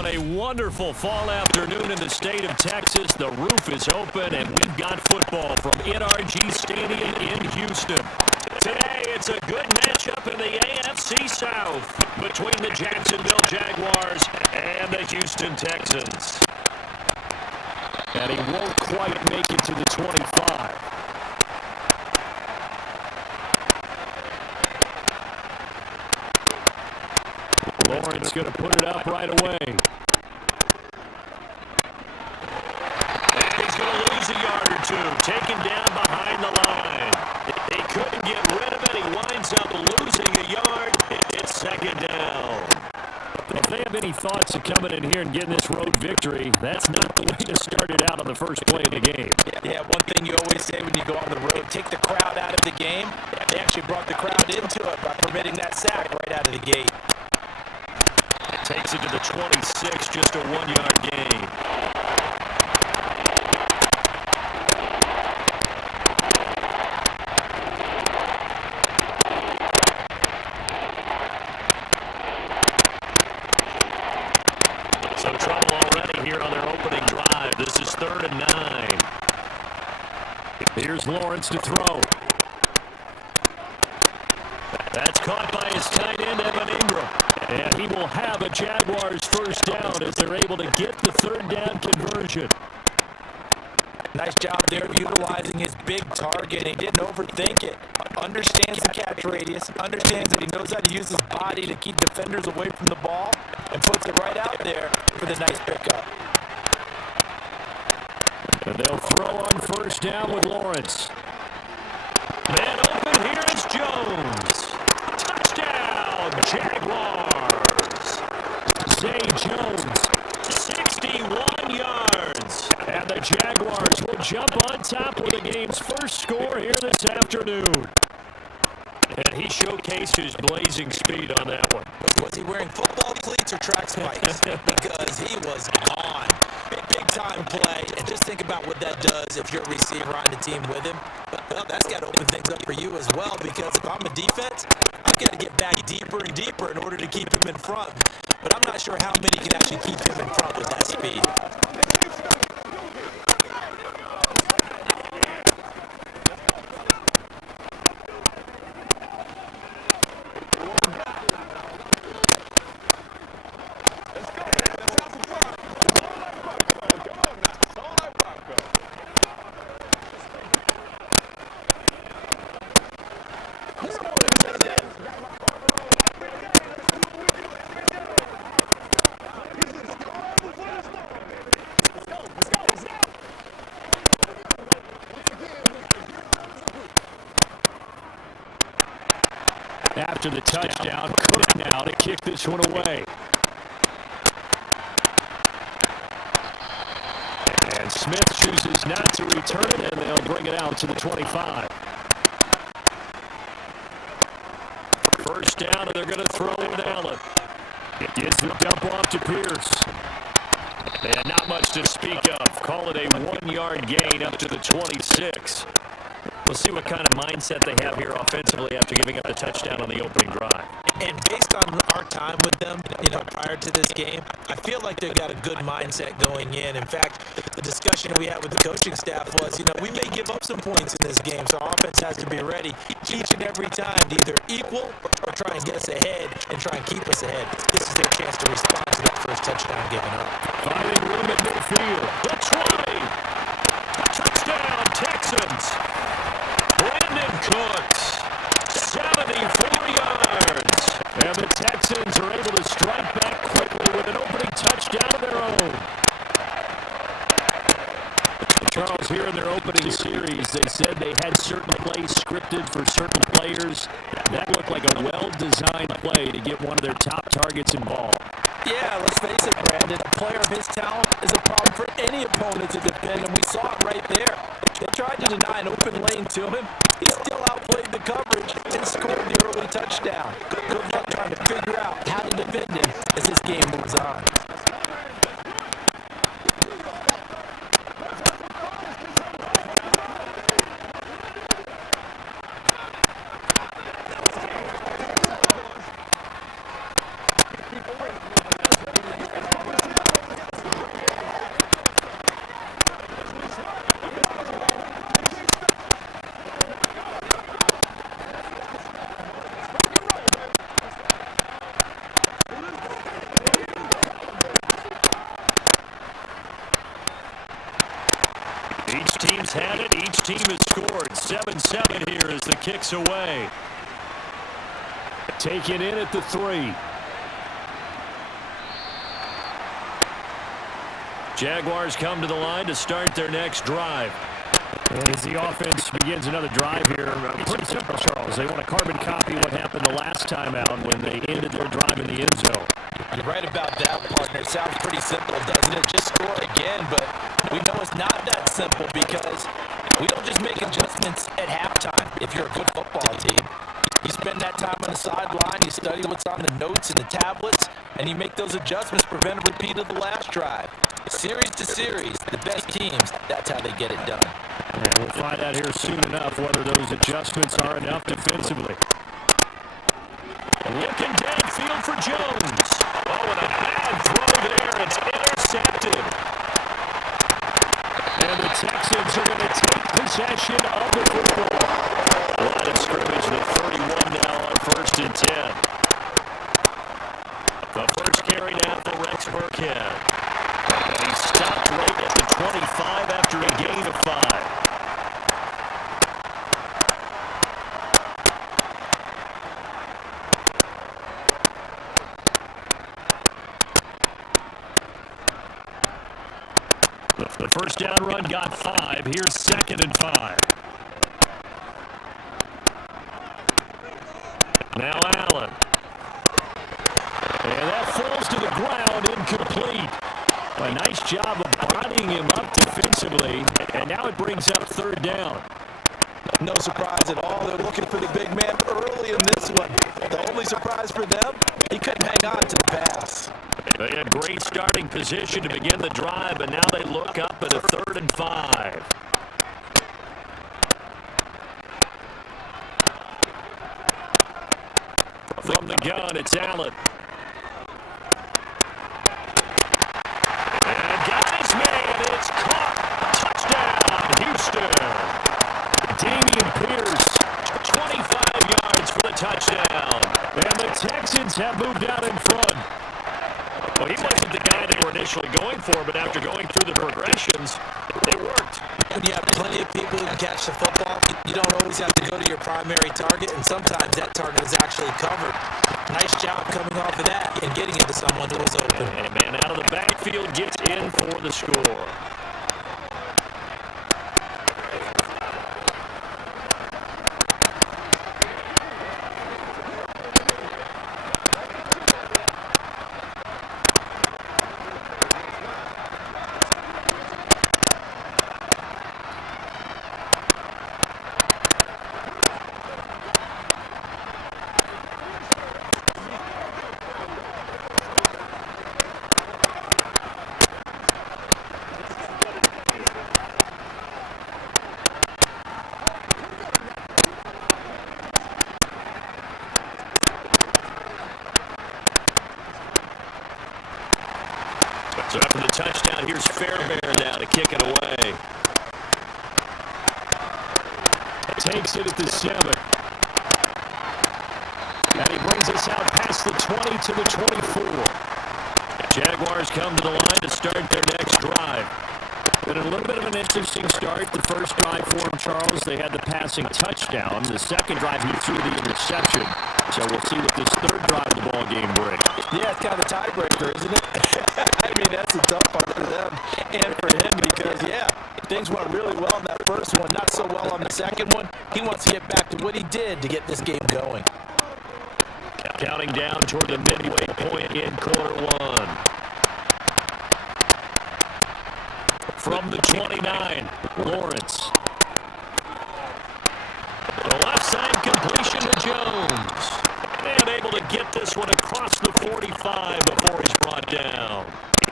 on a wonderful fall afternoon in the state of Texas. The roof is open, and we've got football from NRG Stadium in Houston. Today, it's a good matchup in the AFC South between the Jacksonville Jaguars and the Houston Texans. And he won't quite make it to the 25. Lawrence going to put it up right away. And he's going to lose a yard or two. Taken down behind the line. He couldn't get rid of it. He winds up losing a yard. It's second down. If they have any thoughts of coming in here and getting this road victory, that's not the way to start it out on the first play of the game. Yeah, one thing you always say when you go on the road, take the crowd out of the game. They actually brought the crowd into it by permitting that sack right out of the gate. Takes it to the 26, just a 1-yard gain. So trouble already here on their opening drive. This is 3rd and 9. Here's Lawrence to throw. That's caught by his tight end, Evan Ingram. And he will have a Jaguars first down as they're able to get the 3rd down conversion. Nice job there of utilizing his big target. He didn't overthink it. Understands the catch radius. Understands that he knows how to use his body to keep defenders away from the ball. And puts it right out there for the nice pickup. And they'll throw on first down with Lawrence. Man open, here is Jones. Touchdown, Jaguars. Zay Jones, 61 yards. And the Jaguars will jump on top with the game's first score here this afternoon. And he showcased his blazing speed on that one. Was he wearing football cleats or track spikes? Because he was gone. Big time play. And just think about what that does if you're a receiver on the team with him. Well, that's got to open things up for you as well, because if I'm a defense, I've got to get back deeper and deeper in order to keep him in front. But I'm not sure how many can actually keep him in front with that speed. After the touchdown, Cook now to kick this one away. And Smith chooses not to return it, and they'll bring it out to the 25. First down, and they're going to throw with Allen. It gets the dump off to Pierce. And not much to speak of. Call it a 1-yard gain up to the 26. We'll see what kind of mindset they have here offensively after giving up a touchdown on the opening drive. And based on our time with them, prior to this game, I feel like they've got a good mindset going in. In fact, the discussion we had with the coaching staff was, we may give up some points in this game, so our offense has to be ready each and every time to either equal or try and get us ahead and try and keep us ahead. This is their chance to respond to that first touchdown given up. Finding room at midfield. The 20. Touchdown, Texans. Brandon Cooks, 74 yards. And the Texans are able to strike back quickly with an opening touchdown of their own. Charles, here in their opening series, they said they had certain plays scripted for certain players. That looked like a well-designed play to get one of their top targets involved. Yeah, let's face it, Brandon. A player of his talent is a problem for any opponent to defend, and we saw it right there. They tried to deny an open lane to him. He still outplayed the coverage and scored the early touchdown. Good luck trying to figure out how to defend him as this game moves on. Each team's had it. Each team has scored. 7-7 here as the kick's away. Taken in at the 3. Jaguars come to the line to start their next drive. And as the offense begins another drive here, pretty simple, Charles. They want to carbon copy what happened the last time out when they ended their drive in the end zone. You're right about that, partner. It sounds pretty simple, doesn't it? Just score again, but we know it's not that simple because we don't just make adjustments at halftime if you're a good football team. You spend that time on the sideline, you study what's on the notes and the tablets, and you make those adjustments, prevent a repeat of the last drive. Series to series, the best teams, that's how they get it done. And we'll find out here soon enough whether those adjustments are enough defensively. Looking downfield for Jones. Oh, and a bad throw there. It's intercepted. And the Texans are going to take possession of the football. Line of scrimmage, the 31 now on 1st and 10. The first carry now for Rex Burkhead. And he stopped right at the 25 after a gain of 5. The first down run got 5. Here's 2nd and 5. Now Allen. And that falls to the ground, incomplete. A nice job of bodying him up defensively, and now it brings up 3rd down. No surprise at all. They're looking for the big man early in this one. The only surprise for them, he couldn't hang on to the pass. They had great starting position to begin the drive, but now they look up at a 3rd and 5. From the gun, it's Allen. And got his man. It's caught. Touchdown, Houston. Dameon Pierce, 25 yards for the touchdown. And the Texans have moved out in front. Well, he wasn't the guy they were initially going for, but after going through the progressions, they worked. When you have plenty of people who can catch the football, you don't always have to go to your primary target, and sometimes that target is actually covered. Nice job coming off of that and getting it to someone who was open. And a man out of the backfield gets in for the score. So after the touchdown, here's Fairbairn now to kick it away. Takes it at the 7. And he brings us out past the 20 to the 24. Jaguars come to the line to start their next drive. Been a little bit of an interesting start. The first drive for him, Charles, they had the passing touchdown. The second drive, he threw the interception. So we'll see what this third drive of the ball game brings. Yeah, it's kind of a tiebreaker, isn't it? I mean, that's a tough part for them and for him because, yeah, things went really well in that first one, not so well on the second one. He wants to get back to what he did to get this game going. Counting down toward the midway point in quarter 1. From the 29, Lawrence. The left side completion to Jones. And able to get this one across the 45 before he's brought down.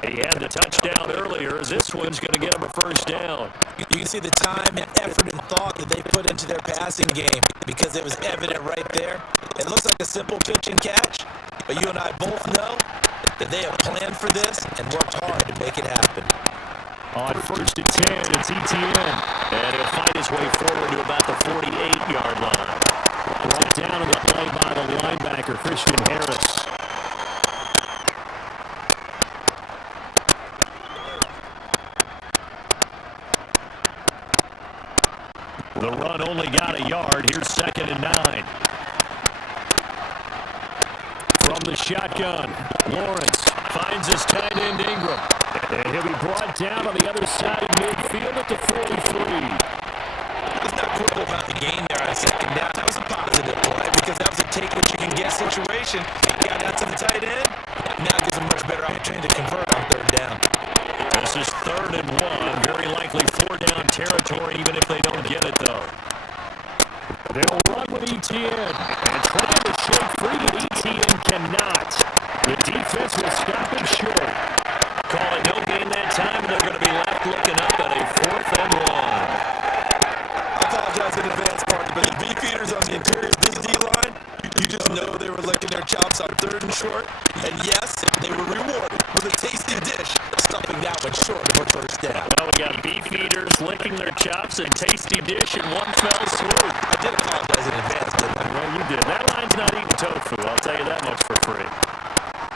He had the touchdown earlier. This one's going to get him a first down. You can see the time and effort and thought that they put into their passing game because it was evident right there. It looks like a simple pitch and catch, but you and I both know that they have planned for this and worked hard to make it happen. On 1st and 10, it's ETN. And he'll fight his way forward to about the 48-yard line. Brought down in the play by the linebacker, Christian Harris. The run only got a yard. Here's 2nd and 9. From the shotgun, Lawrence finds his tight end Ingram. And he'll be brought down on the other side of midfield at the 43. Let's not quibble about the game there on 2nd down. That was a positive play because that was a take what you can get situation. Got out to the tight end. Now gives a much better opportunity to convert on 3rd down. This is 3rd and 1. Very likely 4-down territory, even if they don't get it, though. They'll run with ETN. And trying to shake free, but ETN cannot. The defense will stop him short. Call it no gain that time, and they're going to be left looking up at a 4th and 1. I apologize in advance, partner, but the beefeaters on the interior of this D-line, you just know they were licking their chops on 3rd and short. And yes, they were rewarded with a tasty dish, stuffing that one short of a 1st down. Well, we got beefeaters licking their chops and tasty dish in one fell swoop. I did apologize in advance, didn't I? Well, you did. That line's not eating tofu, I'll tell you that much for free.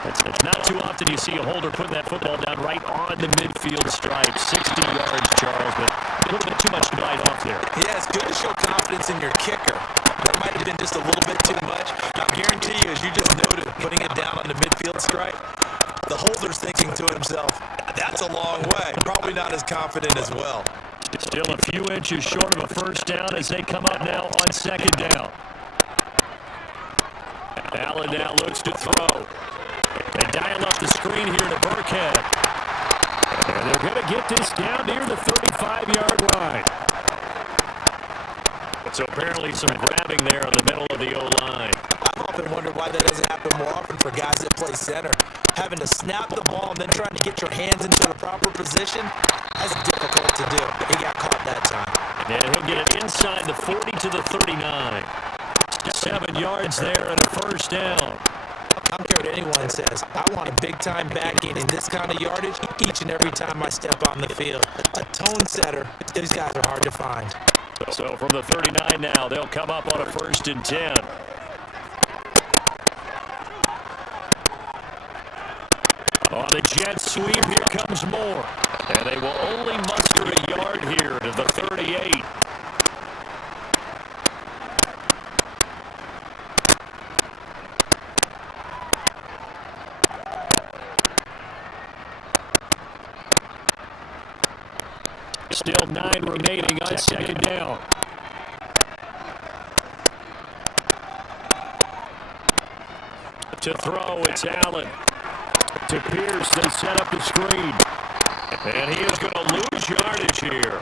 It's not too often you see a holder putting that football down right on the midfield stripe. 60 yards, Charles, but a little bit too much to bite off there. Yeah, it's good to show confidence in your kicker. That might have been just a little bit too much. I guarantee you, as you just noted, putting it down on the midfield stripe, the holder's thinking to himself, that's a long way. Probably not as confident as well. Still a few inches short of a 1st down as they come up now on 2nd down. Allen now looks to throw. They dial up the screen here to Burkhead. And they're going to get this down near the 35-yard line. So apparently some grabbing there in the middle of the O-line. I've often wondered why that doesn't happen more often for guys that play center. Having to snap the ball and then trying to get your hands into the proper position, that's difficult to do. He got caught that time. And he'll get it inside the 40 to the 39. 7 yards there and a 1st down. I don't care what anyone says. I want a big-time backing in this kind of yardage each and every time I step on the field. A tone setter. These guys are hard to find. So from the 39 now, they'll come up on a 1st and 10. On the jet sweep, here comes more. And they will only muster a yard here to the 38. Still 9 remaining on 2nd down. To throw, it's Allen. To Pierce, they set up the screen. And he is going to lose yardage here.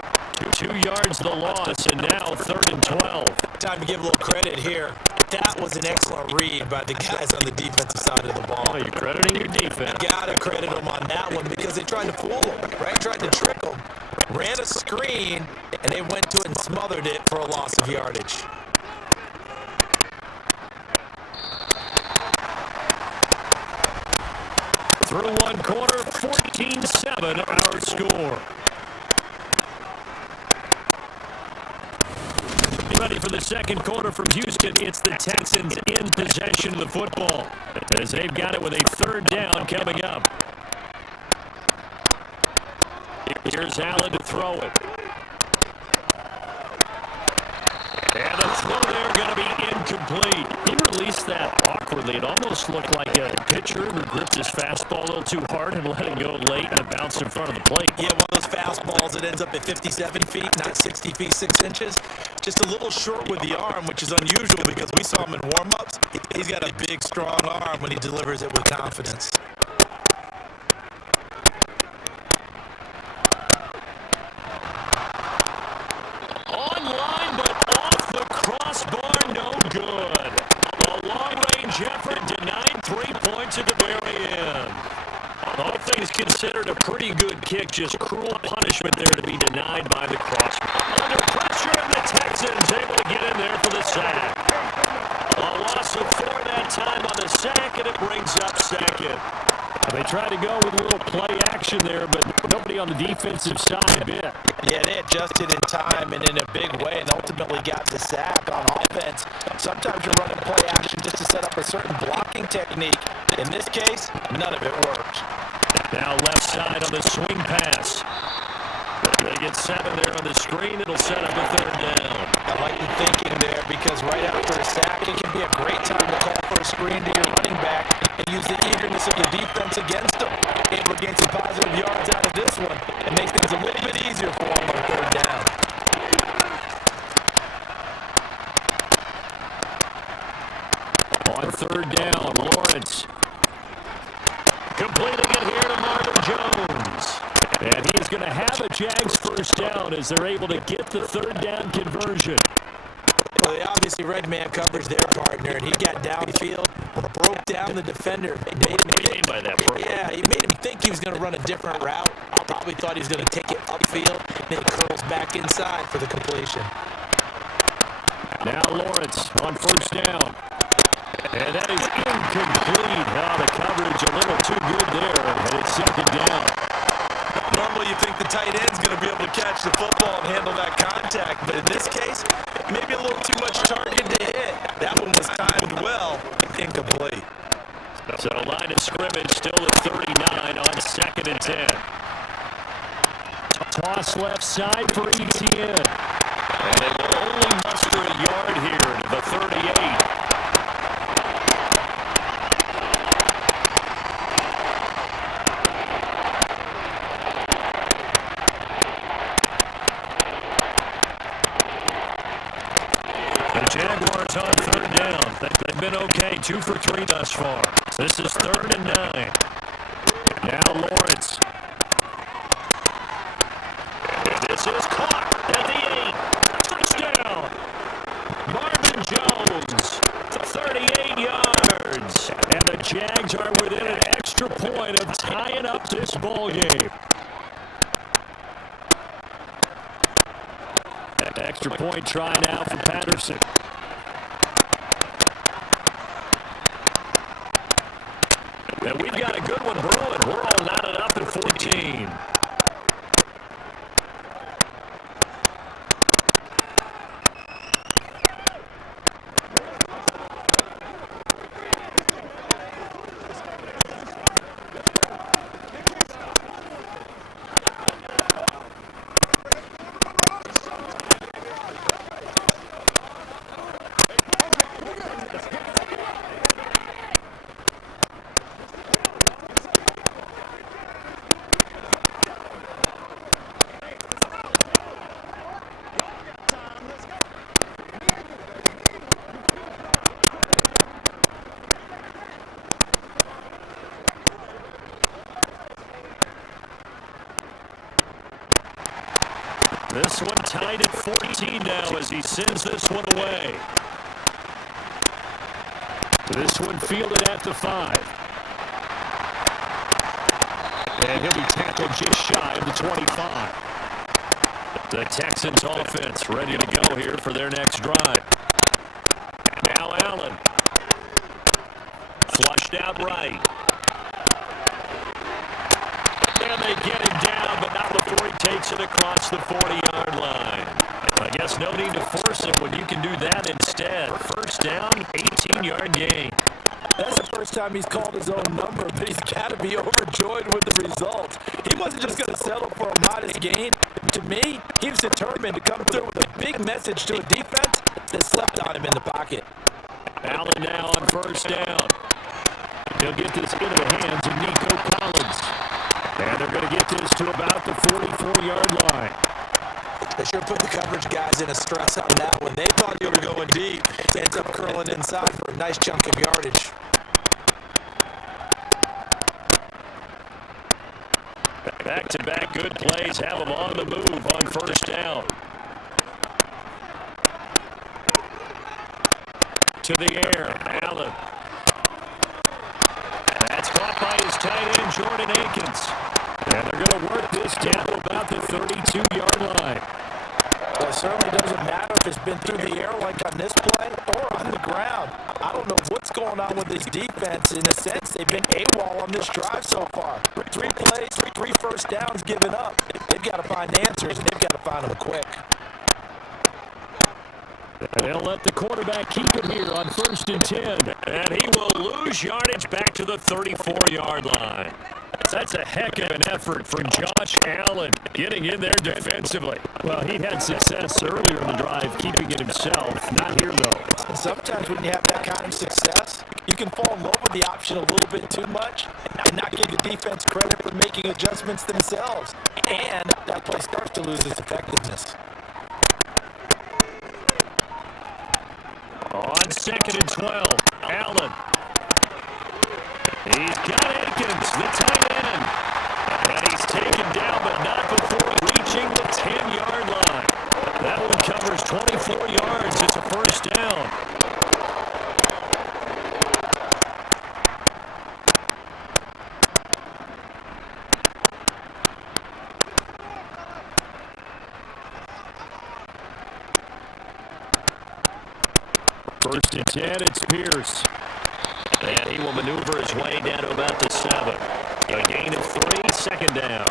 2 yards the loss, and now 3rd and 12. Time to give a little credit here. That was an excellent read by the guys on the defensive side of the ball. Oh, you're crediting your defense. You got to credit them on that one because they tried to fool them, right? Tried to trick them. Ran a screen, and they went to it and smothered it for a loss of yardage. Through one quarter, 14-7 our score. Ready for the 2nd quarter from Houston. It's the Texans in possession of the football as they've got it with a 3rd down coming up. Here's Allen to throw it. And the throw there going to be incomplete. He released that awkwardly. It almost looked like a pitcher who gripped his fastball a little too hard and let it go late and it bounced in front of the plate. Yeah, one of those fastballs that ends up at 57 feet, not 60 feet, 6 inches. Just a little short with the arm, which is unusual because we saw him in warm-ups. He's got a big, strong arm when he delivers it with confidence. Online, but off the crossbar, no good. A long-range effort denied 3 points at the very end. All things considered, a pretty good kick, just cruel punishment there to be denied by the crossbar. Under pressure, and the Texans able to get in there for the sack. A loss of 4 that time on the sack, and it brings up 2nd. They tried to go with a little play action there, but nobody on the defensive side bit. Yeah, they adjusted in time and in a big way and ultimately got the sack on offense. Sometimes you're running play action just to set up a certain blocking technique. In this case, none of it worked. Now left side on the swing pass. They get 7 there on the screen. It'll set up a 3rd down. I like the thinking there because right after a sack, it can be a great time to call for a screen to your running back and use the eagerness of the defense against them. Able to gain some positive yards out of this one and makes things a little bit easier for them on 3rd down. On 3rd down, Lawrence. Completing it here to Marvin Jones. And he's going to have a Jags 1st down as they're able to get the 3rd down conversion. Well, they obviously read man coverage their partner, and he got downfield, broke down the defender. What do you mean by that, bro? Yeah, he made him think he was going to run a different route. I probably thought he was going to take it upfield, then he curls back inside for the completion. Now Lawrence on 1st down. And that is incomplete. The coverage a little too good there, and it's 2nd down. Normally you think the tight end's going to be able to catch the football and handle that contact, but in this case, maybe a little too much target to hit. That one was timed well, incomplete. So line of scrimmage still at 39 on 2nd and 10. Toss left side for ETN. And they will only muster a yard here to the 38. Jaguars on 3rd down. They've been okay, 2 for 3 thus far. This is 3rd and 9. Now Lawrence. This is caught at the 8. Touchdown. Marvin Jones, 38 yards. And the Jags are within an extra point of tying up this ball game. Extra point try now for Patterson. And we've got a good one brewing. We're all knotted up at 14. This one tied at 14 now as he sends this one away. This one fielded at the 5. And he'll be tackled just shy of the 25. The Texans offense ready to go here for their next drive. Now Allen. Flushed out right. And they get him down, but not before he takes it across the 40-yard line. I guess no need to force him when you can do that instead. 1st down, 18-yard gain. That's the first time he's called his own number, but he's got to be overjoyed with the result. He wasn't just going to settle for a modest gain. To me, he was determined to come through with a big message to a defense that slept on him in the pocket. Allen now on 1st down. He'll get this into the hands of Nico Collins. And they're going to get this to about the 44-yard line. They sure put the coverage guys in a stress on that one. They thought you were going deep. Ends up curling inside for a nice chunk of yardage. Back-to-back good plays have them on the move on 1st down. To the air, Allen. That's caught by his tight end, Jordan Akins. And they're going to work this down to about the 32-yard line. Well, it certainly doesn't matter if it's been through the air like on this play or on the ground. I don't know what's going on with this defense. In a sense, they've been AWOL on this drive so far. 3 plays, 3 first downs given up. They've got to find answers, and they've got to find them quick. They'll let the quarterback keep it here on 1st and 10. And he will lose yardage back to the 34-yard line. That's a heck of an effort from Josh Allen getting in there defensively. Well, he had success earlier in the drive, keeping it himself. Not here, though. And sometimes when you have that kind of success, you can fall in love with the option a little bit too much and not give the defense credit for making adjustments themselves. And that play starts to lose its effectiveness. On 2nd and 12, Allen. He's got Akins, the tight end. And he's taken down, but not before reaching the 10-yard line. That one covers 24 yards. It's a first down. First and 10, it's Pierce. And he will maneuver his way down to about the 7. A gain of 3, second down.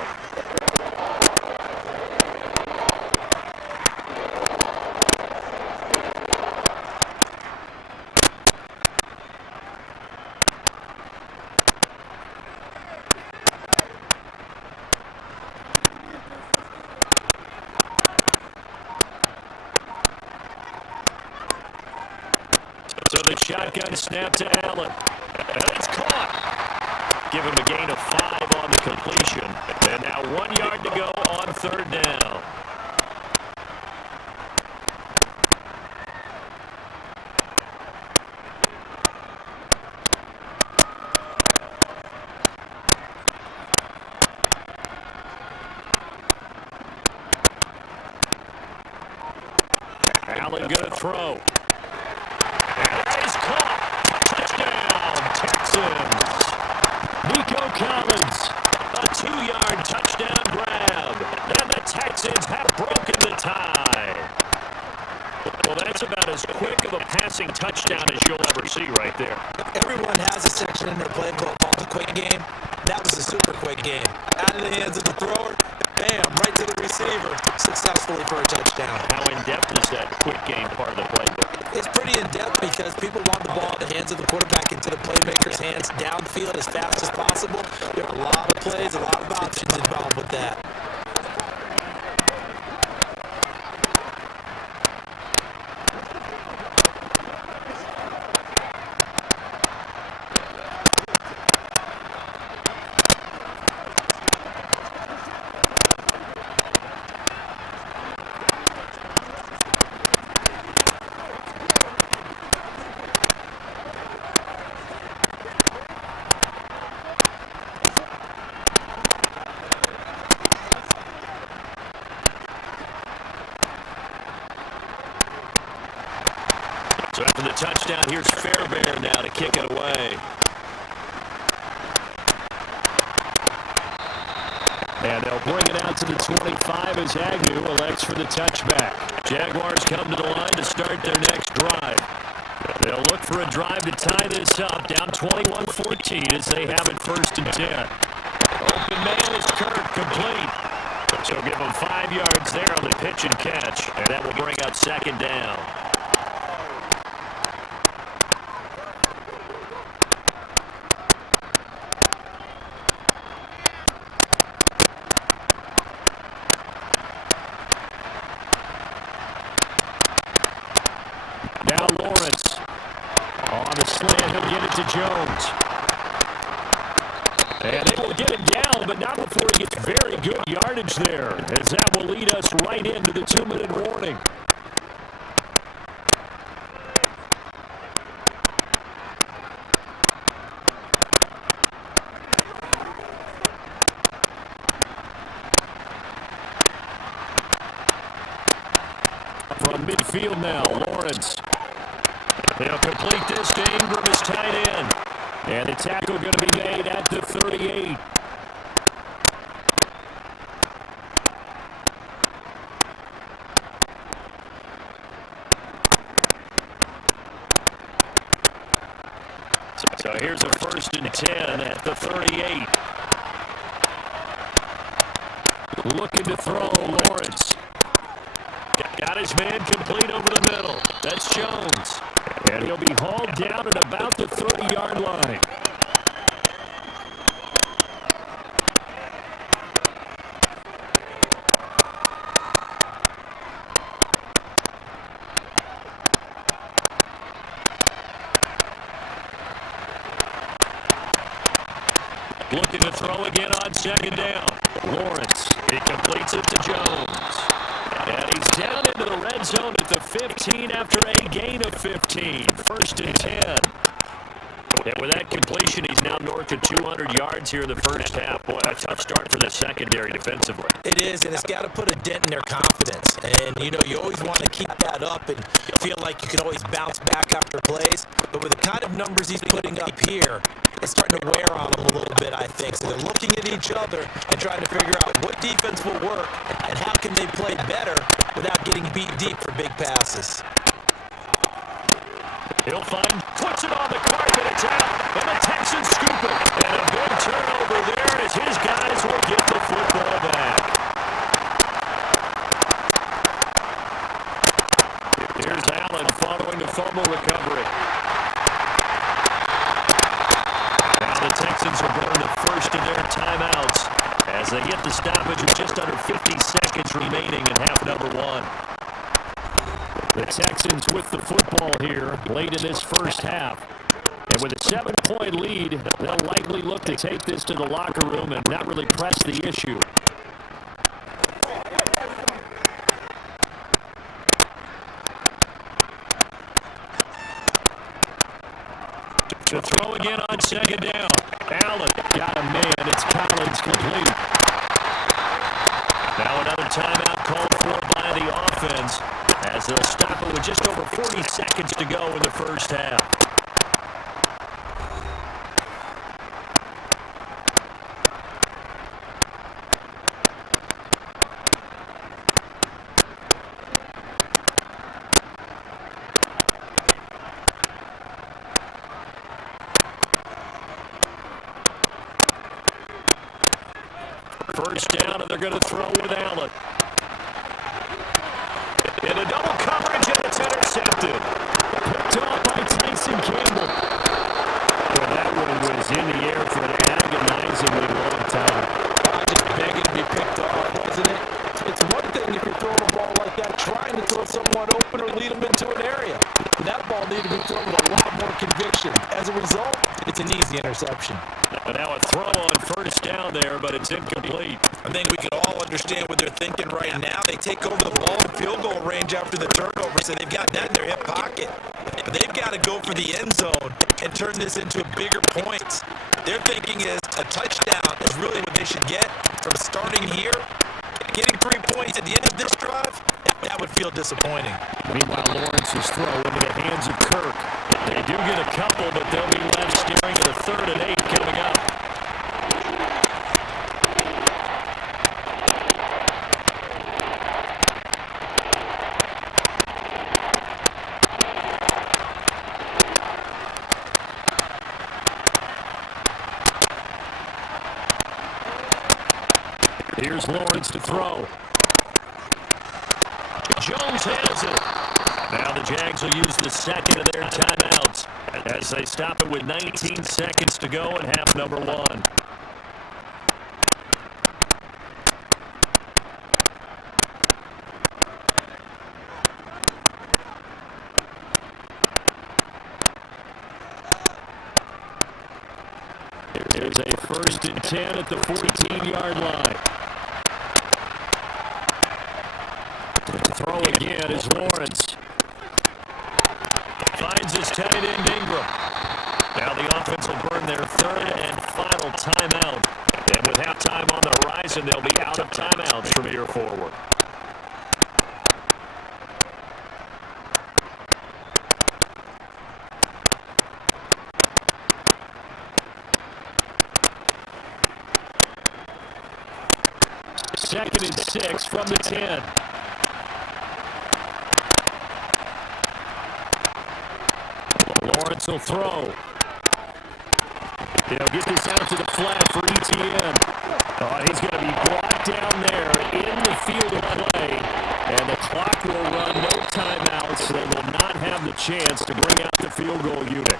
So the shotgun snap to Allen. And it's caught. Give him a gain of 5 on the completion. And now 1 yard to go on 3rd down. Allen going to throw. Collins, a 2-yard touchdown grab, and the Texans have broken the tie. Well, that's about as quick of a passing touchdown as you'll ever see right there. Everyone has a section in their playbook called the quick game. That was a super quick game. Out of the hands of the thrower, bam, right to the receiver, successfully for a touchdown. How in-depth is that quick game part of the playbook? It's pretty in-depth because people want the ball in the hands of the quarterback into the playmaker's hands downfield as fast as possible. There are a lot of plays, a lot of options involved with that. So after the touchdown, here's Fairbairn now to kick it away. And they'll bring it out to the 25 as Agnew elects for the touchback. Jaguars come to the line to start their next drive. They'll look for a drive to tie this up, down 21-14 as they have it 1st and 10. Open man is Kirk, complete. So give them 5 yards there on the pitch and catch, and that will bring up 2nd down. Now Lawrence on the slant, he'll get it to Jones. And they will get it down, but not before he gets very good yardage there, as that will lead us right into the 2-minute warning. From midfield now, Lawrence. They'll complete this to Ingram as tight end. And the tackle going to be made at the 38. So here's a 1st and 10 at the 38. Looking to throw, Lawrence. Got his man complete over the middle. That's Jones. And he'll be hauled down at about the 30-yard line. Looking to throw again on second down. Lawrence, he completes it to Jones. And he's down into the red zone at the 15 after a gain of 15. First and 10. And with that completion, he's now north of 200 yards here in the first half. Boy, a tough start for the secondary defensively. It is, and it's got to put a dent in their confidence. And, you know, you always want to keep that up and feel like you can always bounce back after plays. But with the kind of numbers he's putting up here, it's starting to wear on them a little bit, I think. So they're looking at each other and trying to figure out what defense will work and how can they play better without getting beat deep for big passes. He'll puts it on the carpet, it's out, and the Texans scoop it. And a big turnover there as his guys will get the football back. Here's Allen following the fumble recovery. Now the Texans will burn the first of their timeouts as they hit the stoppage with just under 50 seconds remaining in half number one. The Texans with the football here late in this first half. And with a 7-point lead, they'll likely look to take this to the locker room and not really press the issue. To throw again on second down. Allen got a man. It's Collins complete. Now another timeout called for by the offense as they'll stop it with just over 40 seconds to go in the first half. First down, and they're going to throw with Allen. In a double coverage, and it's intercepted. Picked off by Tyson Campbell. Well, that one was in the air for an agonizingly long time. Just begging to be picked off, wasn't it? It's one thing if you're throwing a ball like that, trying to throw someone open or lead them into an area. That ball needed to be thrown with a lot more conviction. As a result, it's an easy interception. Now a throw on first down there, but it's incomplete. I think we can all understand what they're thinking right now. They take over the ball in field goal range after the turnover, so they've got that in their hip pocket. But they've got to go for the end zone and turn this into bigger points. Their thinking is a touchdown is really what they should get from starting here. Getting 3 points at the end of this drive, that would feel disappointing. Meanwhile, Lawrence's throw into the hands of Kirk. They do get a couple, but they'll be left staring at a 3rd and 8 coming up. Here's Lawrence to throw. Jones has it. Now the Jags will use the second of their timeouts as they stop it with 19 seconds to go in half number one. Here's a 1st and 10 at the 14-yard line. To throw again is Lawrence. Finds his tight end Ingram. Now the offense will burn their 3rd and final timeout. And with halftime on the horizon, they'll be out of timeouts from here forward. Second and 6 from the 10. Lawrence will throw. They'll get this out to the flat for ETN. Oh, he's going to be brought down there in the field of play. And the clock will run, no timeouts. They will not have the chance to bring out the field goal unit.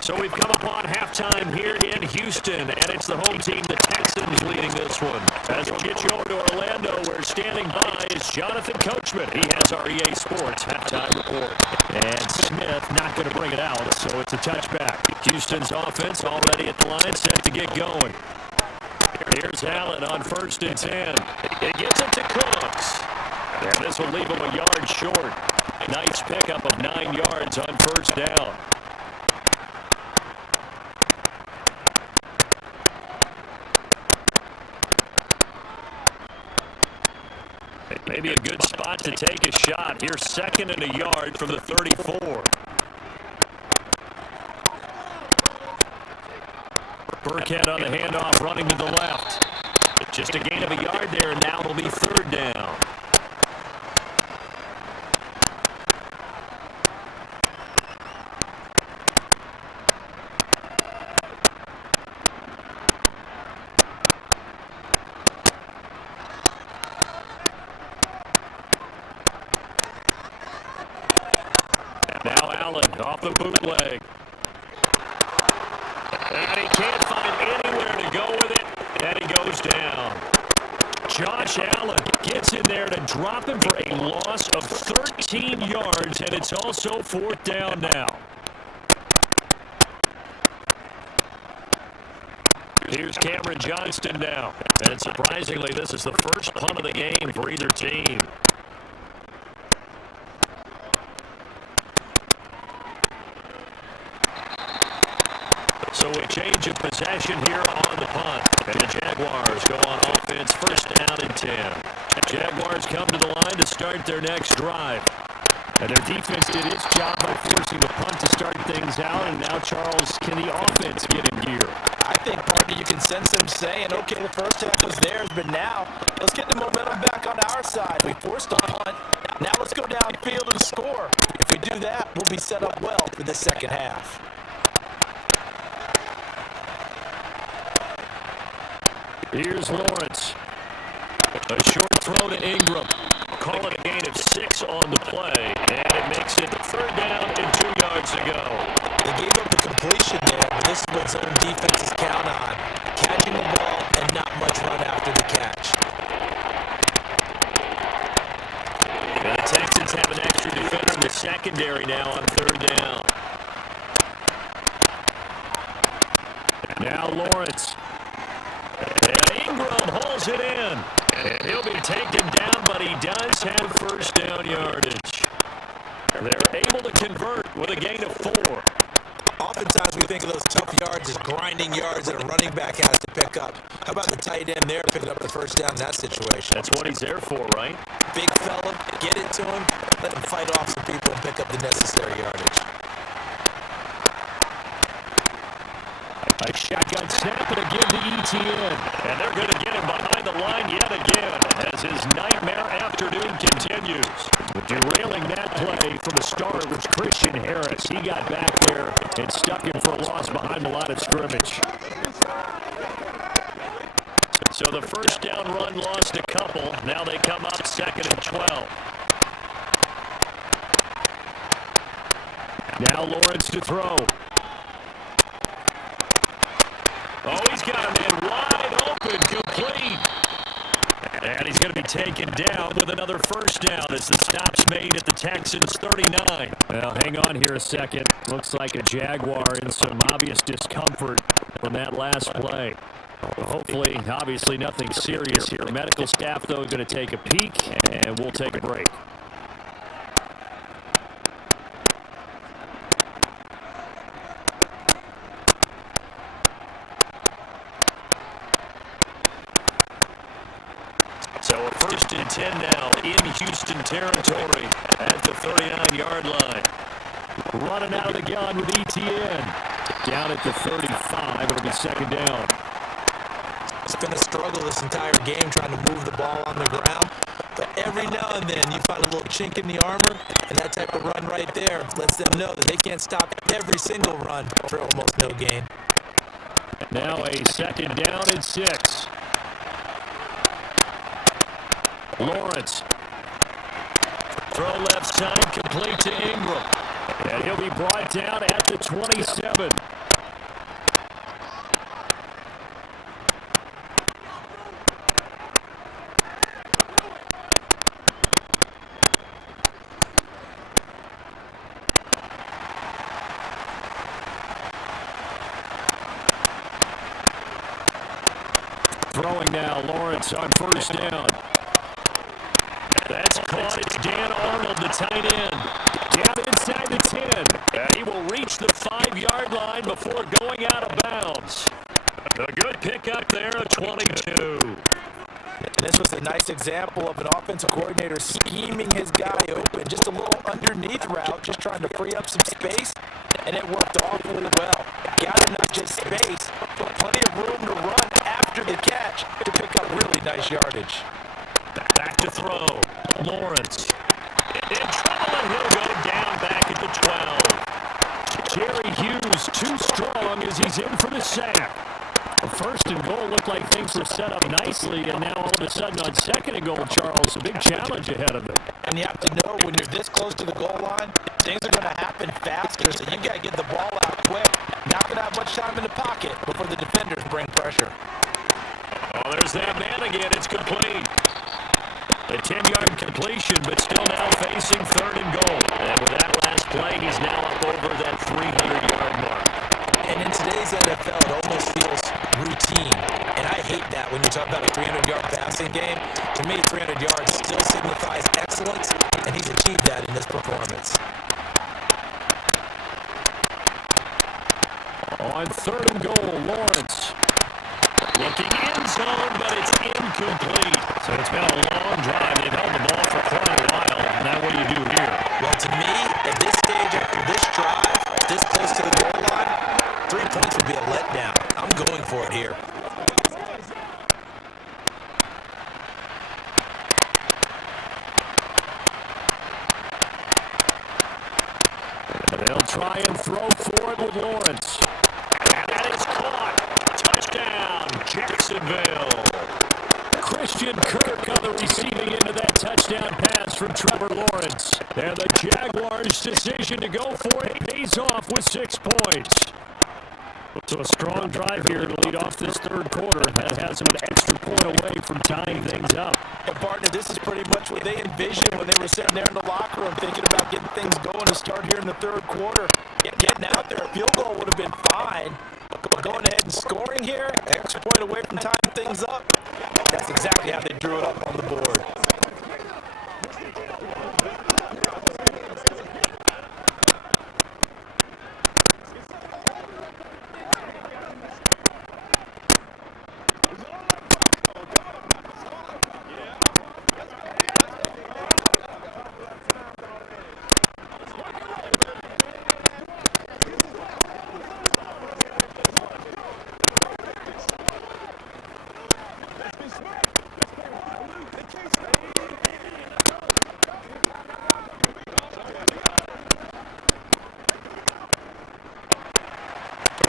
So we've come upon halftime here in Houston, and it's the home team, the Texans, leading this one. As we'll get you over to Orlando, where standing by is Jonathan Coachman. He has our EA Sports halftime report. And Smith not going to bring it out, so it's a touchback. Houston's offense already at the line, set to get going. Here's Allen on 1st and 10. He gets it to Cooks. And this will leave him a yard short. Nice pickup of 9 yards on 1st down. Maybe a good spot to take a shot. Here's 2nd and a yard from the 34. Burkhead on the handoff, running to the left. Just a gain of a yard there, and now it'll be 3rd down. Now Allen off the bootleg. And he can't find anywhere to go with it, and he goes down. Josh Allen gets in there to drop him for a loss of 13 yards, and it's also 4th down now. Here's Cameron Johnston now. And surprisingly, this is the first punt of the game for either team. So a change of possession here on the punt. And the Jaguars go on offense, 1st down and 10. Jaguars come to the line to start their next drive. And their defense did its job by forcing the punt to start things out. And now, Charles, can the offense get in gear? I think, Parker, you can sense them saying, okay, the first half was theirs, but now let's get the momentum back on our side. We forced a punt. Now let's go downfield and score. If we do that, we'll be set up well for the second half. Here's Lawrence. A short throw to Ingram. Call it a gain of 6 on the play. And it makes it 3rd down and 2 yards to go. They gave up the completion there, but this is what zone defenses count on. Catching the ball and not much run after the catch. And the Texans have an extra defender in the secondary now on 3rd down. Now Lawrence. And Ingram hauls it in. And he'll be taken down, but he does have 1st down yardage. They're able to convert with a gain of 4. Oftentimes we think of those tough yards as grinding yards that a running back has to pick up. How about the tight end there picking up the 1st down in that situation? That's what he's there for, right? Big fella, get it to him, let him fight off some people and pick up the necessary yardage. A shotgun snap and a give to ETN. And they're going to get him behind the line yet again as his nightmare afternoon continues. Derailing that play from the start was Christian Harris. He got back there and stuck him for a loss behind the line of scrimmage. So the 1st down run lost a couple. Now they come up 2nd and 12. Now Lawrence to throw. Oh, he's got a man wide open, complete. And he's going to be taken down with another 1st down as the stop's made at the Texans' 39. Well, hang on here a second. Looks like a Jaguar in some obvious discomfort from that last play. Hopefully, obviously nothing serious here. Medical staff, though, going to take a peek, and we'll take a break. So a 1st and 10 now in Houston territory at the 39-yard line. Running out of the gun with ETN. Down at the 35, it'll be 2nd down. It's been a struggle this entire game trying to move the ball on the ground. But every now and then you find a little chink in the armor, and that type of run right there lets them know that they can't stop every single run for almost no gain. Now a 2nd down and 6. Lawrence. Throw left side, complete to Ingram. And he'll be brought down at the 27. throwing now. Lawrence on first down. That's caught. It's Dan Arnold, the tight end. Down inside the 10. And he will reach the 5-yard line before going out of bounds. A good pickup there, a 22. This was a nice example of an offensive coordinator scheming his guy open. Just a little underneath route, just trying to free up some space, and it worked awfully well. Got him not just space, but plenty of room to run after the catch to pick up really nice yardage. Back to throw. Lawrence. In trouble, and he'll go down back at the 12. Jerry Hughes too strong as he's in for the sack. First and goal looked like things were set up nicely, and now all of a sudden on second and goal, Charles, a big challenge ahead of him. And you have to know when you're this close to the goal line, things are going to happen faster, so you got to get the ball out quick. Not going to have much time in the pocket before the defenders bring pressure. Oh, there's that man again. It's complete. A 10-yard completion, but still now facing third and goal. And with that last play, he's now up over that 300-yard mark. And in today's NFL, it almost feels routine. And I hate that when you talk about a 300-yard passing game. To me, 300 yards still signifies excellence, and he's achieved that in this performance. On third and goal, Lawrence. Looking in zone, but it's incomplete. So it's been a long drive. They've held the ball for quite a while. Now what do you do here? Well, to me, at this stage after this drive, this close to the goal line, 3 points would be a letdown. I'm going for it here. They'll try and throw for it with Lawrence. And that is caught. Touchdown, Jacksonville. Christian Kirk on the receiving end of that touchdown pass from Trevor Lawrence. And the Jaguars' decision to go for it pays off with 6 points. So a strong drive here to lead off this third quarter. That has them an extra point away from tying things up. And partner, this is pretty much what they envisioned when they were sitting there in the locker room thinking about getting things going to start here in the third quarter. Getting out there, a field goal would have been fine. But going ahead and scoring here, extra point away from tying things up, that's exactly how they drew it up on the board.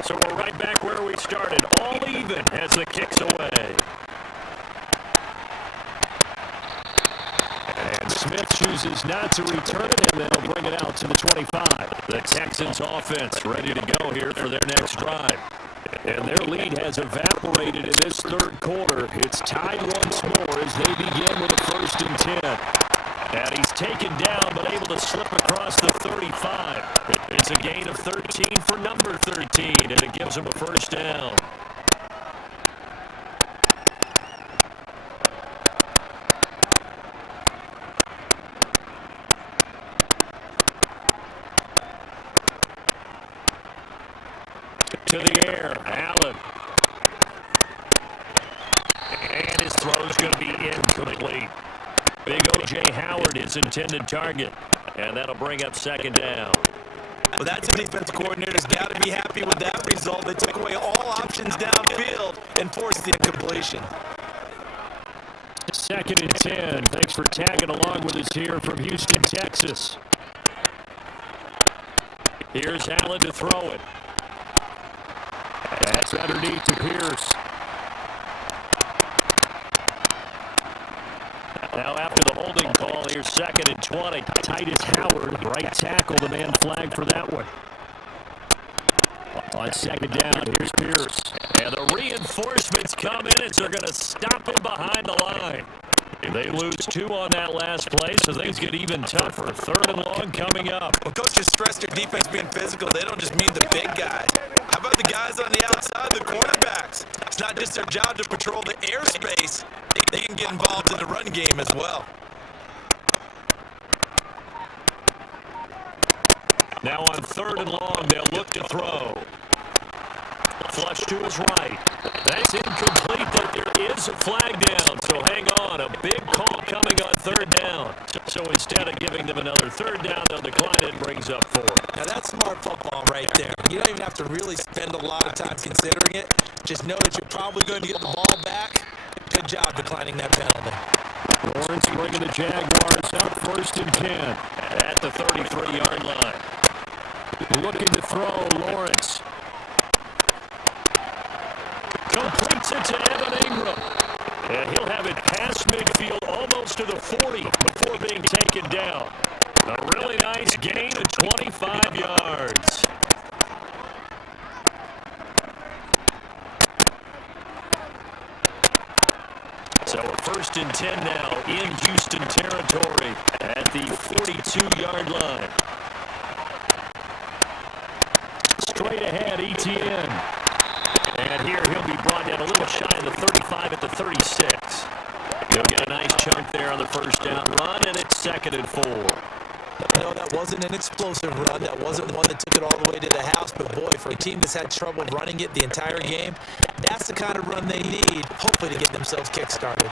So we're right back where we started, all even as the kick's away. And Smith chooses not to return it, and they'll bring it out to the 25. The Texans offense ready to go here for their next drive. And their lead has evaporated in this third quarter. It's tied once more as they begin with a 1st and 10. And he's taken down, but able to slip across the 35. It's a gain of 13 for number 13, and it gives him a 1st down. To the air, Allen. And his throw's going to be incomplete. Big O.J. Howard, his intended target. And that'll bring up 2nd down. Well, that's a defense coordinator's got to be happy with that result. They took away all options downfield and forced the incompletion. 2nd and 10. Thanks for tagging along with us here from Houston, Texas. Here's Allen to throw it. That's underneath to Pierce. Now after the holding call, here's 2nd and 20. Titus Howard, right tackle, the man flagged for that one. On 2nd down, here's Pierce. And the reinforcements come in as they're going to stop him behind the line. They lose 2 on that last play, so things get even tougher. 3rd and long coming up. Well, coaches stress their defense being physical. They don't just mean the big guys. How about the guys on the outside, the cornerbacks? not just their job to patrol the airspace. They can get involved in the run game as well. Now on 3rd and long, they'll look to throw. Flush to his right. That's incomplete, but there is a flag down. So hang on. A big call coming on 3rd down. So instead of giving them another 3rd down, they'll decline it and brings up 4. Now that's smart football right there. You don't even have to really spend a lot of time considering it. Just know that you're probably going to get the ball back. Good job declining that penalty. Lawrence bringing the Jaguars up 1st and 10 at the 33-yard line. Looking to throw, Lawrence. Completes it to Evan Ingram. And he'll have it past midfield almost to the 40 before being taken down. A really nice gain of 25 yards. So a 1st and 10 now in Houston territory at the 42-yard line. Straight ahead, ETN. And here he'll be brought down a little shy of the 35 at the 36. He'll get a nice chunk there on the 1st down run, and it's 2nd and 4. No, that wasn't an explosive run. That wasn't one that took it all the way to the house. But, boy, for a team that's had trouble running it the entire game, that's the kind of run they need, hopefully, to get themselves kick-started.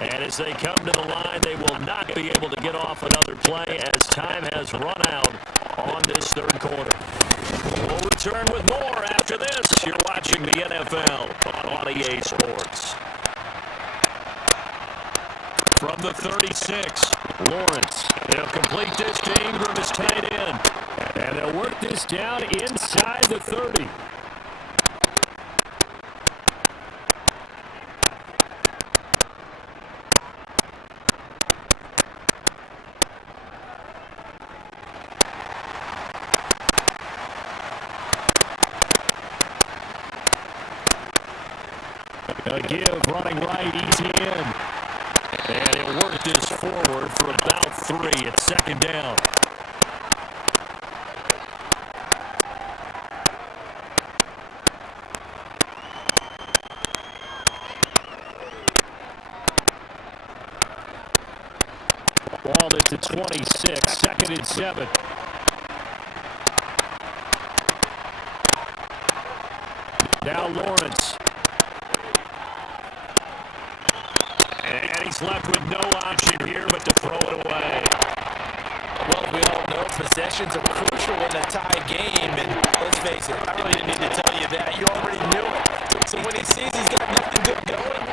And as they come to the line, they will not be able to get off another play as time has run out on this 3rd quarter. We'll return with more after this. You're watching the NFL on EA Sports. From the 36, Lawrence. They'll complete this to Ingram as tight end. And they'll work this down inside the 30. A give, running right, ETN. And he'll work this forward for about 3. It's 2nd down. Ball at the 26, 2nd and 7. Now Lawrence. And he's left with no option here but to throw it away. Well, we all know possessions are crucial in a tie game, and let's face it, I really didn't need to tell you that. You already knew it. So when he sees he's got nothing good going,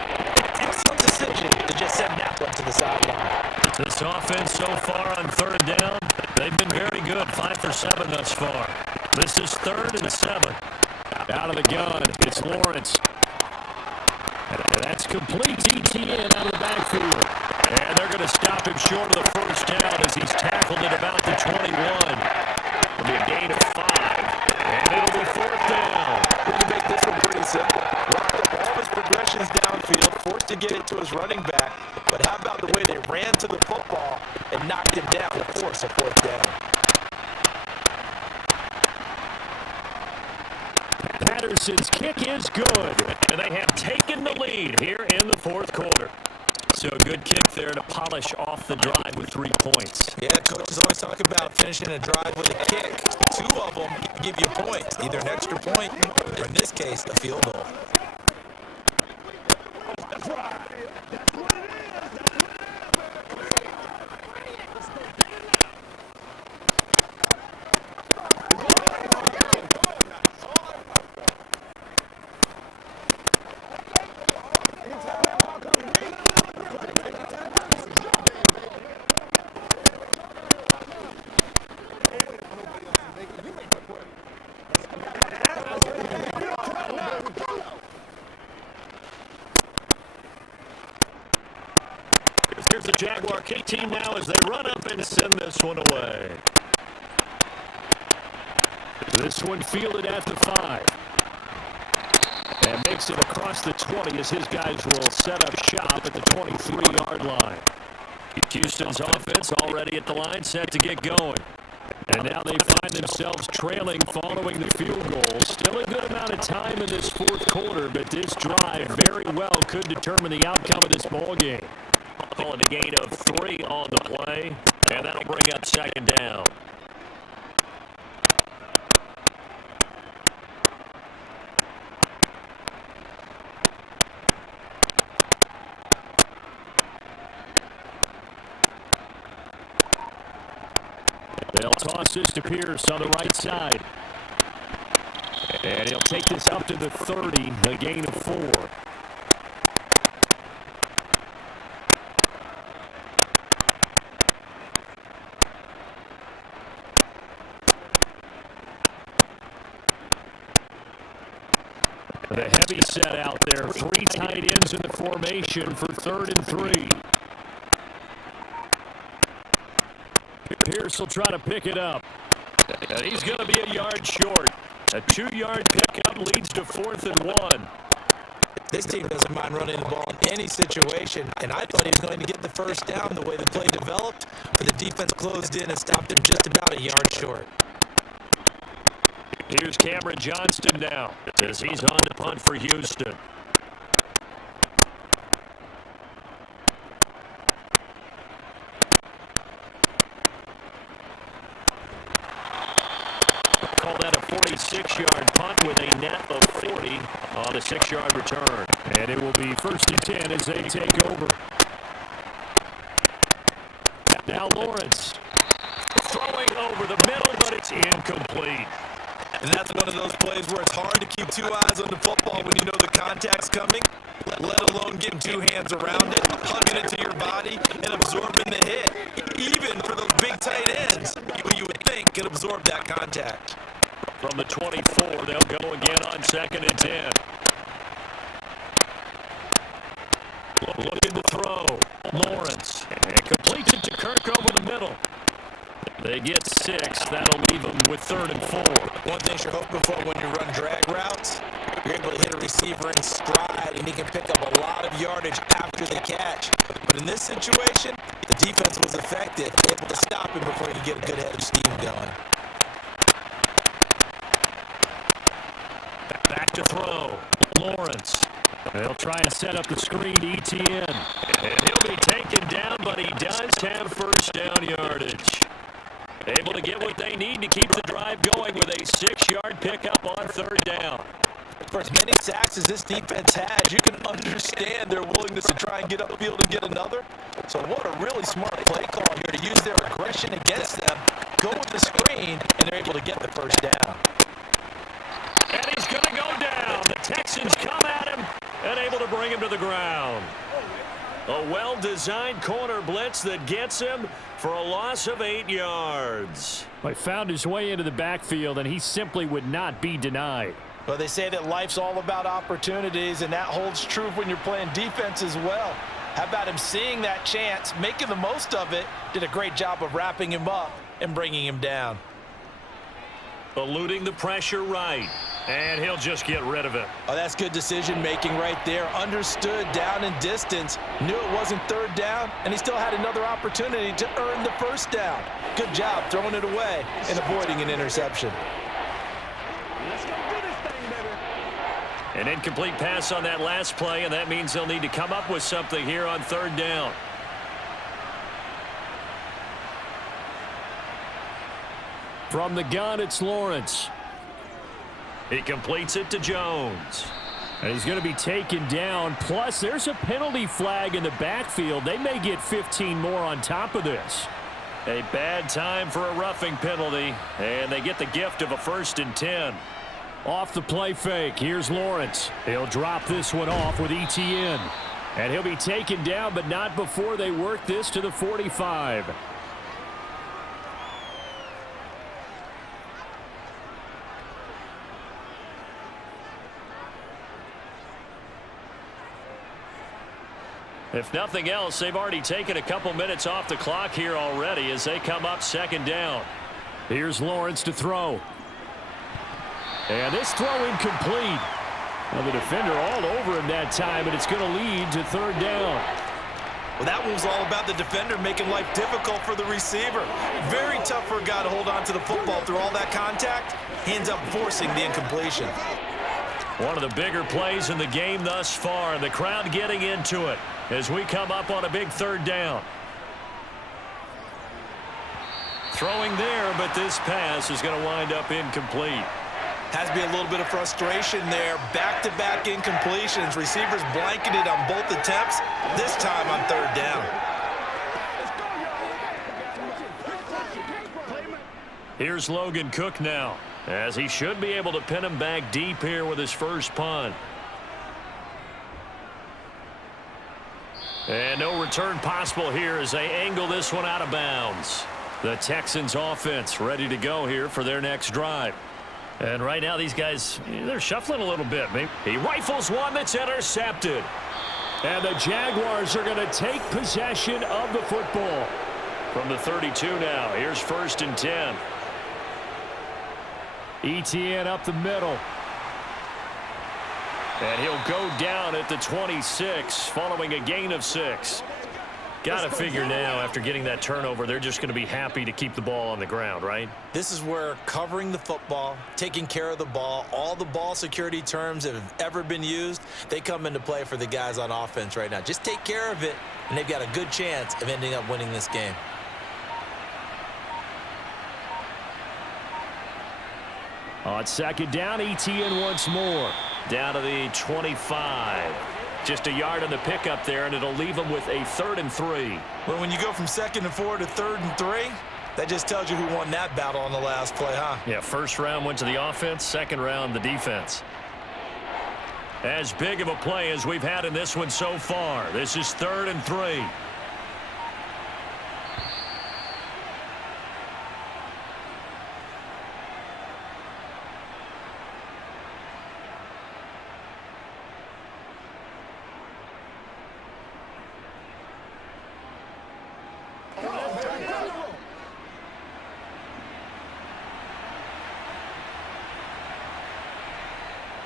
it's a decision to just send that one to the sideline. This offense so far on 3rd down, they've been very good, 5 for 7 thus far. This is 3rd and 7. Out of the gun, it's Lawrence. And that's complete. ETN out of the backfield. And they're going to stop him short of the 1st down as he's tackled at about the 21. It'll be a gain of 5. And it'll be 4th down. We can make this one pretty simple. Locked up all his progressions downfield, forced to get it to his running back. But how about the way they ran to the football and knocked him down to force a 4th down? Patterson's kick is good, and they have taken the lead here in the 4th quarter. So a good kick there to polish off the drive with 3 points. Yeah, coaches always talk about finishing a drive with a kick. 2 of them give you points, either an extra point or, in this case, a field goal. Here's the Jaguar kick team now as they run up and send this one away. This one fielded at the 5. And makes it across the 20 as his guys will set up shop at the 23-yard line. Houston's offense already at the line, set to get going. And now they find themselves trailing following the field goal. Still a good amount of time in this fourth quarter, but this drive very well could determine the outcome of this ball game. Calling a gain of 3 on the play, and that'll bring up second down. They'll toss this to Pierce on the right side. And he'll take this up to the 30, a gain of 4. The heavy set out there. 3 tight ends in the formation for 3rd and 3. Pierce will try to pick it up. And he's going to be a yard short. A 2-yard pickup leads to 4th and 1. This team doesn't mind running the ball in any situation, and I thought he was going to get the first down the way the play developed, but the defense closed in and stopped him just about a yard short. Here's Cameron Johnston now as he's on to punt for Houston. Call that a 46-yard punt with a net of 40 on a 6-yard return. And it will be 1st and 10 as they take over. Now Lawrence throwing over the middle, but it's incomplete. And that's one of those plays where it's hard to keep 2 eyes on the football when you know the contact's coming, let alone getting 2 hands around it, hugging it to your body, and absorbing the hit. Even for those big tight ends, you would think could absorb that contact. From the 24, they'll go again on 2nd and 10. Looking to throw. Lawrence. And completes it to Kirk over the middle. They get 6. That'll leave them with 3rd and 4. One thing you're hoping for when you run drag routes, you're able to hit a receiver in stride, and he can pick up a lot of yardage after the catch. But in this situation, the defense was effective, able to stop him before he could get a good head of steam going. Back to throw. Lawrence. They'll try and set up the screen to ETN. And he'll be taken down, but he does have first down yardage. Able to get what they need to keep the drive going with a 6-yard pickup on 3rd down. For as many sacks as this defense has, you can understand their willingness to try and get upfield and get another. So what a really smart play call here to use their aggression against them, go with the screen, and they're able to get the first down. And he's going to go down. The Texans come at him and able to bring him to the ground. A well-designed corner blitz that gets him for a loss of 8 yards. He found his way into the backfield, and he simply would not be denied. Well, they say that life's all about opportunities, and that holds true when you're playing defense as well. How about him seeing that chance, making the most of it, did a great job of wrapping him up and bringing him down. Eluding the pressure right, and he'll just get rid of it. Oh, that's good decision-making right there. Understood down and distance, knew it wasn't 3rd down, and he still had another opportunity to earn the first down. Good job throwing it away and avoiding an interception. An incomplete pass on that last play, and that means they'll need to come up with something here on 3rd down. From the gun, it's Lawrence. He completes it to Jones. And he's going to be taken down. Plus, there's a penalty flag in the backfield. They may get 15 more on top of this. A bad time for a roughing penalty, and they get the gift of a 1st and 10. Off the play fake, here's Lawrence. He'll drop this one off with ETN. And he'll be taken down, but not before they work this to the 45. If nothing else, they've already taken a couple minutes off the clock here already as they come up 2nd down. Here's Lawrence to throw. And this throw incomplete. Now the defender all over him that time, and it's going to lead to 3rd down. Well, that one was all about the defender making life difficult for the receiver. Very tough for a guy to hold on to the football through all that contact. He ends up forcing the incompletion. One of the bigger plays in the game thus far. The crowd getting into it as we come up on a big third down. Throwing there, but this pass is going to wind up incomplete. Has to be a little bit of frustration there. Back-to-back incompletions. Receivers blanketed on both attempts, this time on third down. Here's Logan Cook now, as he should be able to pin him back deep here with his first punt. And no return possible here as they angle this one out of bounds. The Texans offense ready to go here for their next drive. And right now these guys, they're shuffling a little bit. Maybe. He rifles one that's intercepted. And the Jaguars are going to take possession of the football. From the 32 now, here's 1st and 10. ETN up the middle. And he'll go down at the 26 following a gain of 6. Got to figure now, after getting that turnover, they're just going to be happy to keep the ball on the ground, right? This is where covering the football, taking care of the ball, all the ball security terms that have ever been used, they come into play for the guys on offense right now. Just take care of it, and they've got a good chance of ending up winning this game. On 2nd down, ETN once more. Down to the 25. Just a yard on the pickup there, and it'll leave them with a 3rd and 3. Well, when you go from 2nd and 4 to 3rd and 3, that just tells you who won that battle on the last play, huh? Yeah, first round went to the offense, second round the defense. As big of a play as we've had in this one so far. This is 3rd and 3.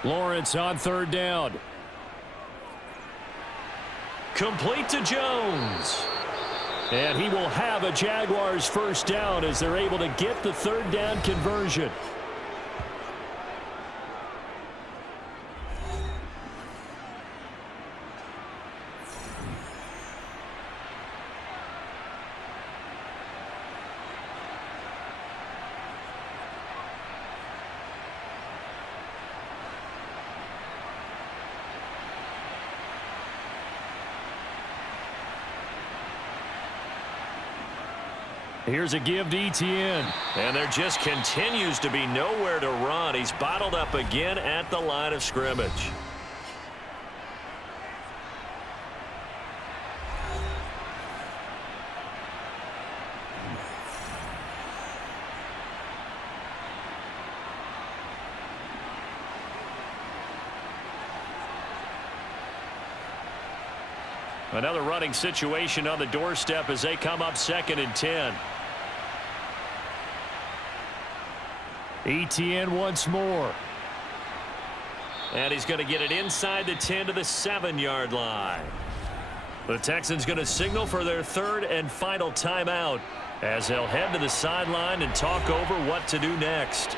Lawrence on 3rd down. Complete to Jones. And he will have a Jaguars first down as they're able to get the 3rd down conversion. Here's a give to ETN. And there just continues to be nowhere to run. He's bottled up again at the line of scrimmage. Another running situation on the doorstep as they come up 2nd and 10. ETN once more. And he's going to get it inside the 10 to the 7-yard line. The Texans going to signal for their 3rd and final timeout as they'll head to the sideline and talk over what to do next.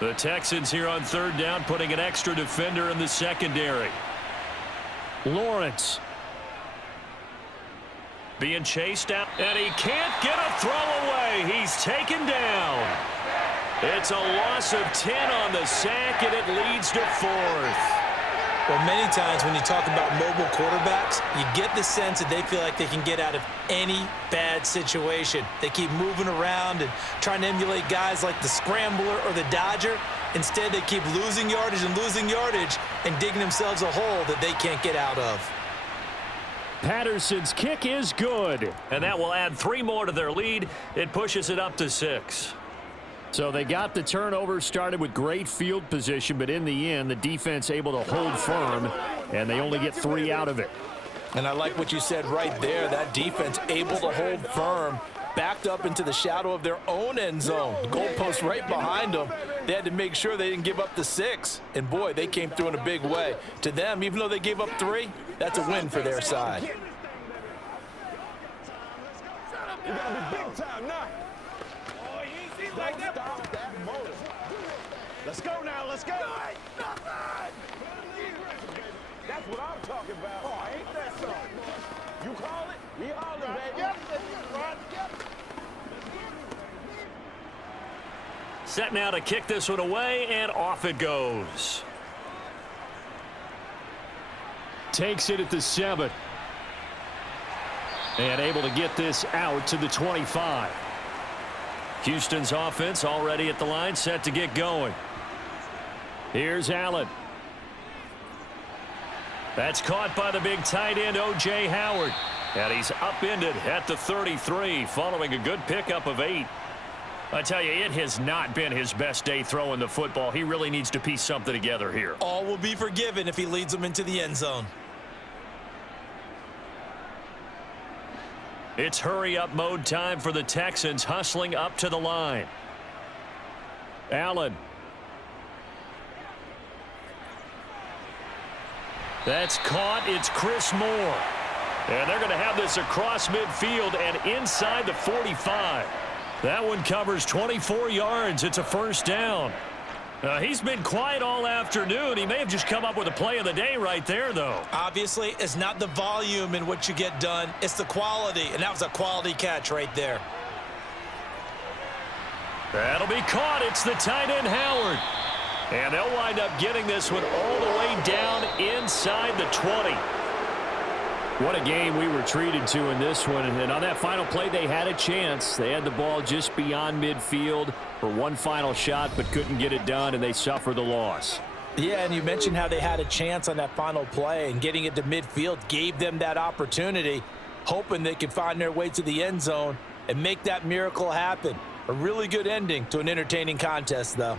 The Texans here on 3rd down, putting an extra defender in the secondary. Lawrence being chased out, and he can't get a throw away. He's taken down. It's a loss of 10 on the sack, and it leads to 4th. Well, many times when you talk about mobile quarterbacks, you get the sense that they feel like they can get out of any bad situation. They keep moving around and trying to emulate guys like the scrambler or the dodger. Instead, they keep losing yardage and digging themselves a hole that they can't get out of. Patterson's kick is good, and that will add 3 more to their lead. It pushes it up to 6. So they got the turnover, started with great field position, but in the end, the defense able to hold firm, and they only get 3 out of it. And I like what you said right there, that defense able to hold firm. backed up into the shadow of their own end zone. The goalpost right behind them. They had to make sure they didn't give up the 6. And, boy, they came through in a big way. To them, even though they gave up 3, that's a win for their side. You're going to be big time now. Oh, he seems like that. Stop that motor. Let's go now. Let's go. That's what I'm talking about. Oh, ain't that so? You call it? We all it, baby. Yep. Set now to kick this one away, and off it goes. Takes it at the 7. And able to get this out to the 25. Houston's offense already at the line, set to get going. Here's Allen. That's caught by the big tight end, O.J. Howard. And he's upended at the 33, following a good pickup of 8. I tell you, it has not been his best day throwing the football. He really needs to piece something together here. All will be forgiven if he leads them into the end zone. It's hurry-up mode time for the Texans, hustling up to the line. Allen. That's caught. It's Chris Moore. And they're going to have this across midfield and inside the 45. That one covers 24 yards. It's a first down. He's been quiet all afternoon. He may have just come up with a play of the day right there, though. Obviously, it's not the volume in what you get done. It's the quality, and that was a quality catch right there. That'll be caught. It's the tight end, Howard. And they'll wind up getting this one all the way down inside the 20. What a game we were treated to in this one. And on that final play, they had a chance. They had the ball just beyond midfield for one final shot, but couldn't get it done, and they suffer the loss. Yeah, and you mentioned how they had a chance on that final play, and getting it to midfield gave them that opportunity, hoping they could find their way to the end zone and make that miracle happen. A really good ending to an entertaining contest, though.